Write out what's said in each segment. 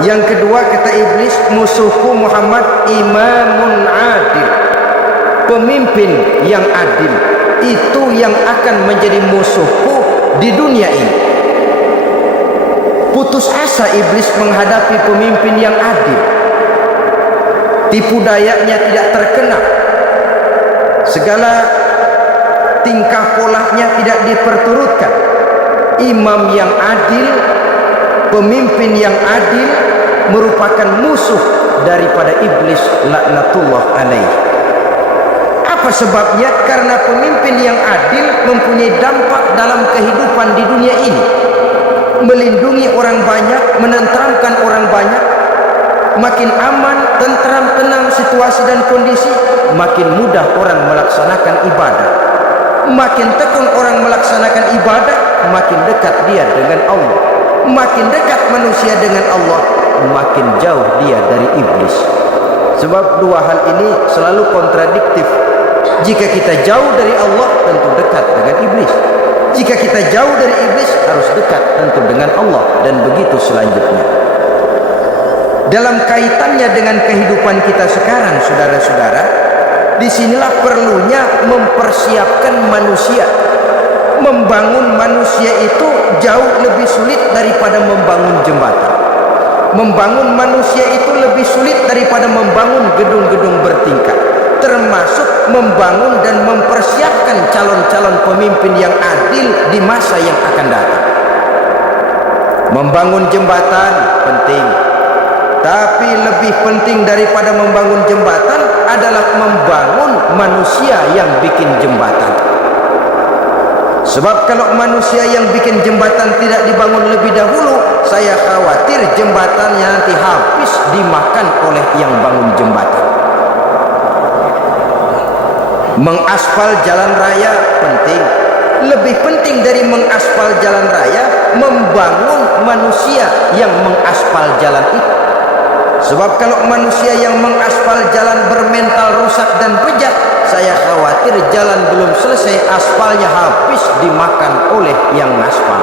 Yang kedua kata iblis, musuhku Muhammad imamun adil, pemimpin yang adil, itu yang akan menjadi musuhku di dunia ini. Putus asa iblis menghadapi pemimpin yang adil, tipu dayanya tidak terkena, segala tingkah polanya tidak diperturutkan. Imam yang adil, pemimpin yang adil merupakan musuh daripada iblis laknatullah alaih. Apa sebabnya? Karena pemimpin yang adil mempunyai dampak dalam kehidupan di dunia ini, melindungi orang banyak, menenteramkan orang banyak. Makin aman, tentram, tenang situasi dan kondisi, makin mudah orang melaksanakan ibadah. Makin tekun orang melaksanakan ibadah, makin dekat dia dengan Allah. Makin dekat manusia dengan Allah, makin jauh dia dari iblis. Sebab dua hal ini selalu kontradiktif. Jika kita jauh dari Allah, tentu dekat dengan iblis. Jika kita jauh dari iblis, harus dekat tentu dengan Allah, dan begitu selanjutnya. Dalam kaitannya dengan kehidupan kita sekarang, saudara-saudara, disinilah perlunya mempersiapkan manusia. Membangun manusia itu jauh lebih sulit daripada membangun jembatan. Membangun manusia itu lebih sulit daripada membangun gedung-gedung bertingkat. Termasuk membangun dan mempersiapkan calon-calon pemimpin yang adil di masa yang akan datang. Membangun jembatan penting, tapi lebih penting daripada membangun jembatan adalah membangun manusia yang bikin jembatan. Sebab kalau manusia yang bikin jembatan tidak dibangun lebih dahulu, saya khawatir jembatannya nanti habis dimakan oleh yang bangun jembatan. Mengaspal jalan raya penting. Lebih penting dari mengaspal jalan raya, membangun manusia yang mengaspal jalan itu. Sebab kalau manusia yang mengaspal jalan bermental rusak dan bejat, saya khawatir jalan belum selesai, aspalnya habis dimakan oleh yang ngaspal.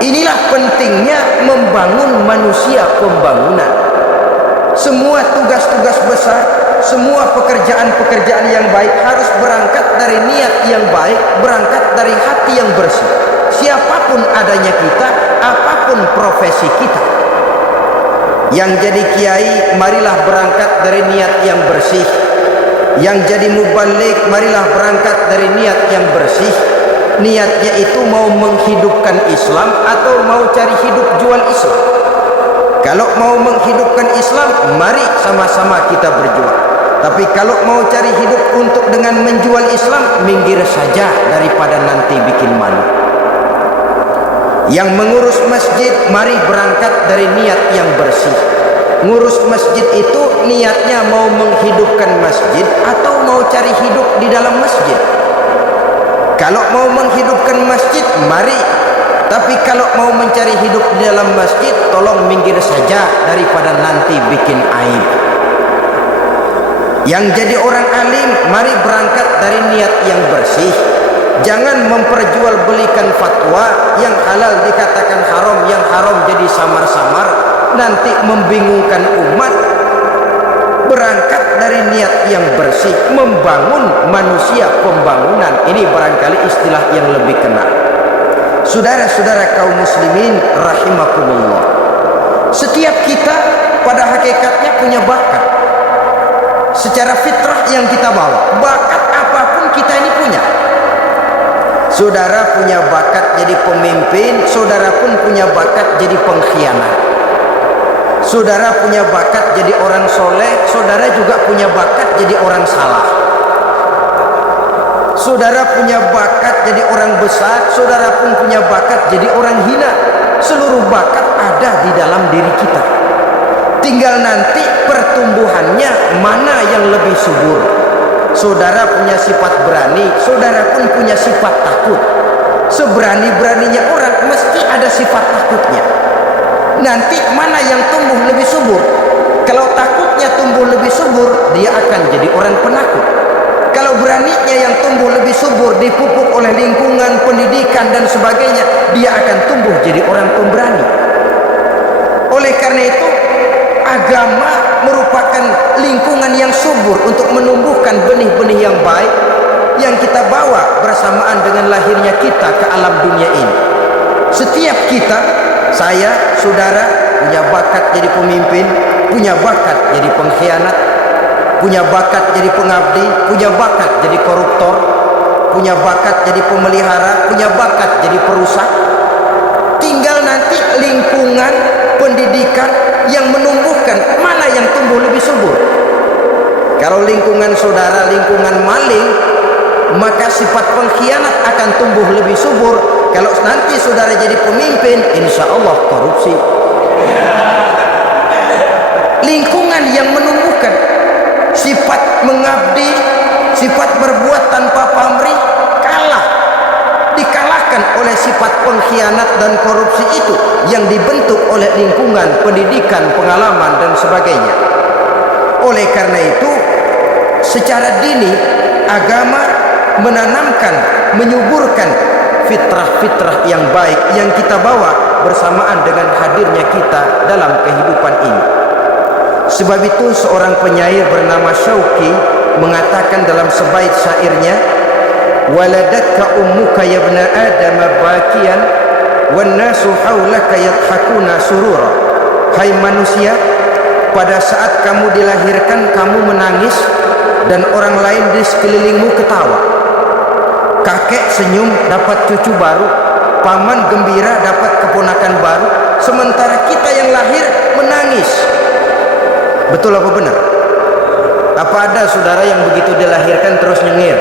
Inilah pentingnya membangun manusia pembangunan. Semua tugas-tugas besar, semua pekerjaan-pekerjaan yang baik harus berangkat dari niat yang baik, berangkat dari hati yang bersih. Siapapun adanya kita, apapun profesi kita. Yang jadi kiai, marilah berangkat dari niat yang bersih. Yang jadi mubalik, marilah berangkat dari niat yang bersih. Niatnya itu mau menghidupkan Islam atau mau cari hidup jual Islam. Kalau mau menghidupkan Islam, mari sama-sama kita berjuang. Tapi kalau mau cari hidup untuk dengan menjual Islam, minggir saja daripada nanti bikin malu. Yang mengurus masjid, mari berangkat dari niat yang bersih. Ngurus masjid itu niatnya mau menghidupkan masjid atau mau cari hidup di dalam masjid. Kalau mau menghidupkan masjid, mari. Tapi kalau mau mencari hidup di dalam masjid, tolong minggir saja daripada nanti bikin aib. Yang jadi orang alim, mari berangkat dari niat yang bersih. Jangan memperjualbelikan fatwa yang halal dikatakan haram, yang haram jadi samar-samar, nanti membingungkan umat. Berangkat dari niat yang bersih, membangun manusia pembangunan. Ini barangkali istilah yang lebih kena. Saudara-saudara kaum muslimin rahimakumullah, setiap kita pada hakikatnya punya bakat. Secara fitrah yang kita bawa, bakat apapun kita ini punya. Saudara punya bakat jadi pemimpin, saudara pun punya bakat jadi pengkhianat. Saudara punya bakat jadi orang soleh, saudara juga punya bakat jadi orang salah. Saudara punya bakat jadi orang besar, saudara pun punya bakat jadi orang hina. Seluruh bakat ada di dalam diri kita. Tinggal nanti pertumbuhannya mana yang lebih subur. Saudara punya sifat berani, saudara pun punya sifat takut. Seberani-beraninya orang mesti ada sifat takutnya. Nanti mana yang tumbuh lebih subur? Kalau takutnya tumbuh lebih subur, dia akan jadi orang penakut. Kalau beraninya yang tumbuh lebih subur, dipupuk oleh lingkungan, pendidikan dan sebagainya, dia akan tumbuh jadi orang pemberani. karena itu agama merupakan lingkungan yang subur untuk menumbuhkan benih-benih yang baik yang kita bawa bersamaan dengan lahirnya kita ke alam dunia ini. Setiap kita, saya, saudara, punya bakat jadi pemimpin, punya bakat jadi pengkhianat, punya bakat jadi pengabdi, punya bakat jadi koruptor, punya bakat jadi pemelihara, punya bakat jadi perusak. Tinggal nanti lingkungan pendidikan yang menumbuhkan mana yang tumbuh lebih subur. Kalau lingkungan saudara lingkungan maling, maka sifat pengkhianat akan tumbuh lebih subur. Kalau nanti saudara jadi pemimpin, insya Allah korupsi. Lingkungan yang menumbuhkan sifat mengabdi, sifat berbuat tanpa pamrih, dikalahkan oleh sifat pengkhianat dan korupsi itu yang dibentuk oleh lingkungan pendidikan, pengalaman dan sebagainya. Oleh karena itu, secara dini agama menanamkan, menyuburkan fitrah-fitrah yang baik yang kita bawa bersamaan dengan hadirnya kita dalam kehidupan ini. Sebab itu seorang penyair bernama Syauqi mengatakan dalam sebaik syairnya, waladatka ummuka ya ibna adam bakian wan nasu haulaka yadhakuna surura. Hai manusia, pada saat kamu dilahirkan kamu menangis dan orang lain di sekelilingmu ketawa. Kakek senyum dapat cucu baru, paman gembira dapat keponakan baru, sementara kita yang lahir menangis. Betul apa benar? Apa ada saudara yang begitu dilahirkan terus nyengir?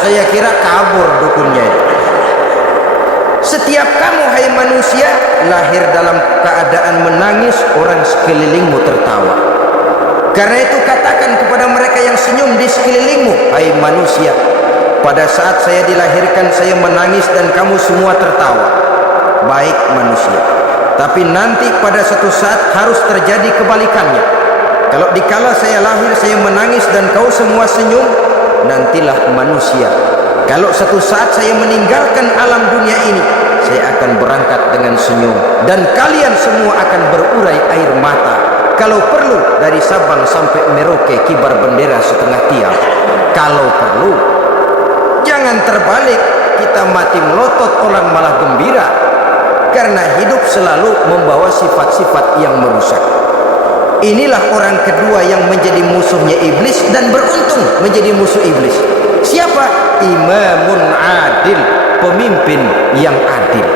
Saya kira kabur dukunnya. Setiap kamu hai manusia lahir dalam keadaan menangis, orang sekelilingmu tertawa. Karena itu katakan kepada mereka yang senyum di sekelilingmu, hai manusia, pada saat saya dilahirkan saya menangis dan kamu semua tertawa. Baik manusia, tapi nanti pada suatu saat harus terjadi kebalikannya. Kalau dikala saya lahir saya menangis dan kau semua senyum, nantilah manusia, kalau satu saat saya meninggalkan alam dunia ini, saya akan berangkat dengan senyum dan kalian semua akan berurai air mata. Kalau perlu dari Sabang sampai Merauke kibar bendera setengah tiang. Kalau perlu, jangan terbalik, kita mati melotot orang malah gembira. Karena hidup selalu membawa sifat-sifat yang merusak. Inilah orang kedua yang menjadi musuhnya iblis dan beruntung menjadi musuh iblis. Siapa? Imamun adil, pemimpin yang adil.